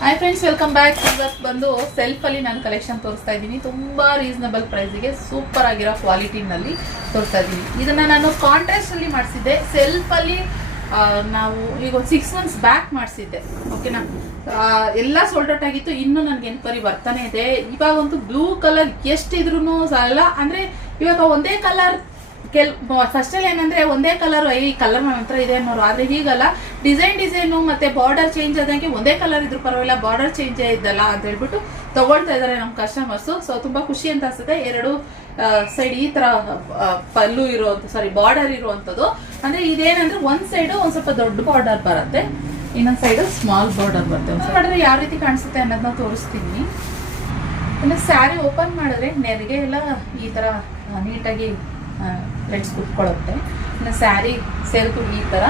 Hi friends, welcome back. ಇವತ್ತು ಬಂದು ಸೆಲ್ಫಲ್ಲಿ ನಾನು ಕಲೆಕ್ಷನ್ ತೋರಿಸ್ತಾ ಇದ್ದೀನಿ. ತುಂಬ ರೀಸನಬಲ್ ಪ್ರೈಸಿಗೆ ಸೂಪರ್ ಆಗಿರೋ ಕ್ವಾಲಿಟಿನಲ್ಲಿ ತೋರಿಸ್ತಾ ಇದ್ದೀನಿ. ಇದನ್ನು ನಾನು ಕಾಂಟ್ರಾಸ್ಟಲ್ಲಿ ಮಾಡಿಸಿದ್ದೆ. ಸೆಲ್ಫಲ್ಲಿ ನಾವು ಈಗ ಒಂದು 6 months ಬ್ಯಾಕ್ ಮಾಡಿಸಿದ್ದೆ. ಓಕೆನಾ, ಎಲ್ಲ ಸೋಲ್ಡ್ ಔಟ್ ಆಗಿತ್ತು. ಇನ್ನೂ ನನಗೆ ಎನ್ಕ್ವೈರಿ ಬರ್ತಾನೆ ಇದೆ. ಇವಾಗ ಒಂದು ಬ್ಲೂ ಕಲರ್ ಎಷ್ಟಿದ್ರೂ ಅಲ್ಲ, ಅಂದರೆ ಇವಾಗ ಒಂದೇ ಕಲರ್ ಫಸ್ಟಲ್ಲಿ ಏನಂದ್ರೆ ಒಂದೇ ಕಲರ್, ಈ ಕಲರ್ ನನ್ನ ಹತ್ರ ಇದೆ ಅನ್ನೋರು. ಆದ್ರೆ ಹೀಗಲ್ಲ, ಡಿಸೈನು ಮತ್ತೆ ಬಾರ್ಡರ್ ಚೇಂಜ್ ಆದಂಗೆ ಒಂದೇ ಕಲರ್ ಇದ್ರೂ ಪರವಾಗಿಲ್ಲ, ಬಾರ್ಡರ್ ಚೇಂಜ್ ಇದ್ದಲ್ಲ ಅಂತ ಹೇಳ್ಬಿಟ್ಟು ತಗೊಳ್ತಾ ಇದ್ದಾರೆ ನಮ್ಮ ಕಸ್ಟಮರ್ಸು. ಸೊ ತುಂಬಾ ಖುಷಿ ಅಂತ ಅನ್ಸುತ್ತೆ. ಎರಡು ಸೈಡ್ ಈ ತರ ಪಲ್ಲು ಬಾರ್ಡರ್ ಇರುವಂತದ್ದು. ಅಂದ್ರೆ ಇದೇನಂದ್ರೆ ಒಂದ್ ಸೈಡ್ ಒಂದ್ ಸ್ವಲ್ಪ ದೊಡ್ಡ ಬಾರ್ಡರ್ ಬರುತ್ತೆ, ಇನ್ನೊಂದ್ ಸೈಡ್ ಸ್ಮಾಲ್ ಬಾರ್ಡರ್ ಬರುತ್ತೆ. ಮಾಡಿದ್ರೆ ಯಾವ ರೀತಿ ಕಾಣಿಸುತ್ತೆ ಅನ್ನೋದನ್ನ ತೋರಿಸ್ತೀನಿ. ಇನ್ನು ಸ್ಯಾರಿ ಓಪನ್ ಮಾಡಿದ್ರೆ ನೆರಿಗೆ ಎಲ್ಲ ಈ ತರ ನೀಟಾಗಿ ಲೆಟ್ಸ್ ಕುತ್ಕೊಳ್ಳುತ್ತೆ. ಇನ್ನು ಸ್ಯಾರಿ ಸೆಲ್ಫ್ ಈ ತರ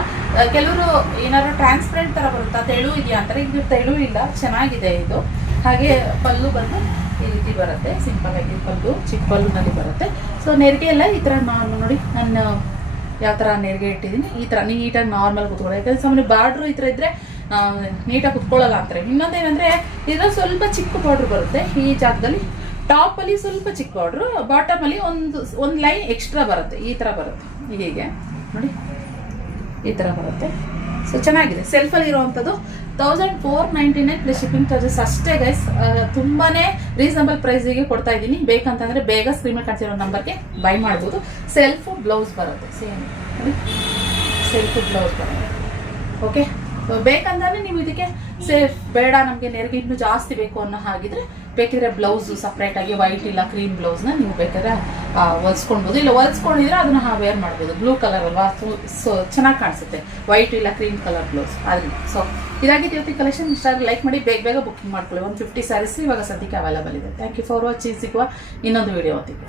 ಕೆಲವರು ಏನಾದ್ರು ಟ್ರಾನ್ಸ್ಪರೆಂಟ್ ತರ ಬರುತ್ತೆ, ತೆಳು ಇದೆಯಾ ಅಂತಾರೆ. ಇದು ತೆಳು ಇಲ್ಲ, ಚೆನ್ನಾಗಿದೆ ಇದು. ಹಾಗೆ ಪಲ್ಲು ಬಂದು ಈ ರೀತಿ ಬರುತ್ತೆ, ಸಿಂಪಲ್ ಆಗಿ ಪಲ್ಲು, ಚಿಕ್ಕ ಪಲ್ಲುನಲ್ಲಿ ಬರುತ್ತೆ. ಸೊ ನೆರಿಗೆ ಎಲ್ಲ ಈ ತರ ನಾನು ನೋಡಿ, ನಾನು ಯಾವ ತರ ನೆರಿಗೆ ಇಟ್ಟಿದ್ದೀನಿ ಈ ತರ ನೀಟಾಗಿ ನಾರ್ಮಲ್ ಕುತ್ಕೊಳ್ಳೋ. ಯಾಕಂದ್ರೆ ಸಾಮಾನ್ಯ ಬಾರ್ಡ್ರು ಈ ತರ ಇದ್ರೆ ನೀಟಾಗಿ ಕುತ್ಕೊಳ್ಳಲ್ಲ ಅಂತಾರೆ. ಇನ್ನೊಂದೇನಂದ್ರೆ ಇದ್ರಲ್ಲಿ ಸ್ವಲ್ಪ ಚಿಕ್ಕ ಬಾರ್ಡ್ರ್ ಬರುತ್ತೆ. ಈ ಜಾಗದಲ್ಲಿ ಟಾಪ್ ಅಲ್ಲಿ ಸ್ವಲ್ಪ ಚಿಕ್ಕ ಬಾರ್ಡ್ರು, ಬಾಟಮ್ ಅಲ್ಲಿ ಒಂದು ಲೈನ್ ಎಕ್ಸ್ಟ್ರಾ ಬರುತ್ತೆ. ಈ ತರ ಬರುತ್ತೆ, ಹೀಗೆ ನೋಡಿ ಈ ತರ ಬರುತ್ತೆ. ಸೊ ಚೆನ್ನಾಗಿದೆ. ಸೆಲ್ಫಲ್ಲಿ ಇರುವಂಥದ್ದು 1499 ಪ್ಲಸ್ ಶಿಪ್ಪಿಂಗ್ ಚಾರ್ಜಸ್ ಅಷ್ಟೇ ಗೈಸ್. ತುಂಬಾನೇ ರೀಸನಬಲ್ ಪ್ರೈಸಿಗೆ ಕೊಡ್ತಾ ಇದ್ದೀನಿ. ಬೇಕಂತಂದ್ರೆ ಬೇಗ ಸ್ಕ್ರೀನ್ ಮೇಲೆ ಕಾಣಿಸಿರೋ ನಂಬರ್ಗೆ ಬೈ ಮಾಡ್ಬೋದು. ಸೆಲ್ಫ್ ಬ್ಲೌಸ್ ಬರುತ್ತೆ, ಸೇಮ್ ನೋಡಿ ಸೆಲ್ಫ್ ಬ್ಲೌಸ್ ಬರುತ್ತೆ. ಓಕೆ, ಬೇಕಂದ್ರೆ ನೀವು ಇದಕ್ಕೆ ಬೇಡ ನಮಗೆ ನೆರಿಗೆ ಇನ್ನೂ ಜಾಸ್ತಿ ಬೇಕು ಅನ್ನೋ ಹಾಗಿದ್ರೆ ಬೇಕಿದ್ರೆ ಬ್ಲೌಸ್ ಸಪ್ರೇಟ್ ಆಗಿ ವೈಟ್ ಇಲ್ಲ ಕ್ರೀಮ್ ಬ್ಲೌಸ್ನ ನೀವು ಬೇಕಾದ್ರೆ ಹೊಲ್ಸ್ಕೊಳ್ಬೋದು. ಇಲ್ಲ ಹೊಲ್ಸ್ಕೊಂಡಿದ್ರೆ ಅದನ್ನ ವೇರ್ ಮಾಡ್ಬೋದು. ಬ್ಲೂ ಕಲರ್ ಅಲ್ವಾ, ಸೊ ಚೆನ್ನಾಗಿ ಕಾಣಿಸುತ್ತೆ. ವೈಟ್ ಇಲ್ಲ ಕ್ರೀಮ್ ಕಲರ್ ಬ್ಲೌಸ್ ಆದ್ರಿಂದ. ಸೊ ಇದಾಗಿತ್ತು ಇವತ್ತಿನ ಕಲೆಕ್ಷನ್. ಇಷ್ಟ ಲೈಕ್ ಮಾಡಿ, ಬೇಗ ಬುಕಿಂಗ್ ಮಾಡ್ಕೊಳ್ಳಿ. 150 ಸ್ಯಾರೀಸ್ ಇವಾಗ ಸದ್ಯಕ್ಕೆ ಅವೈಲೇಬಲ್ ಇದೆ. Thank you for watching. ಸಿಗುವ ಇನ್ನೊಂದು ವಿಡಿಯೋ ಹೊತ್ತಿಗೆ.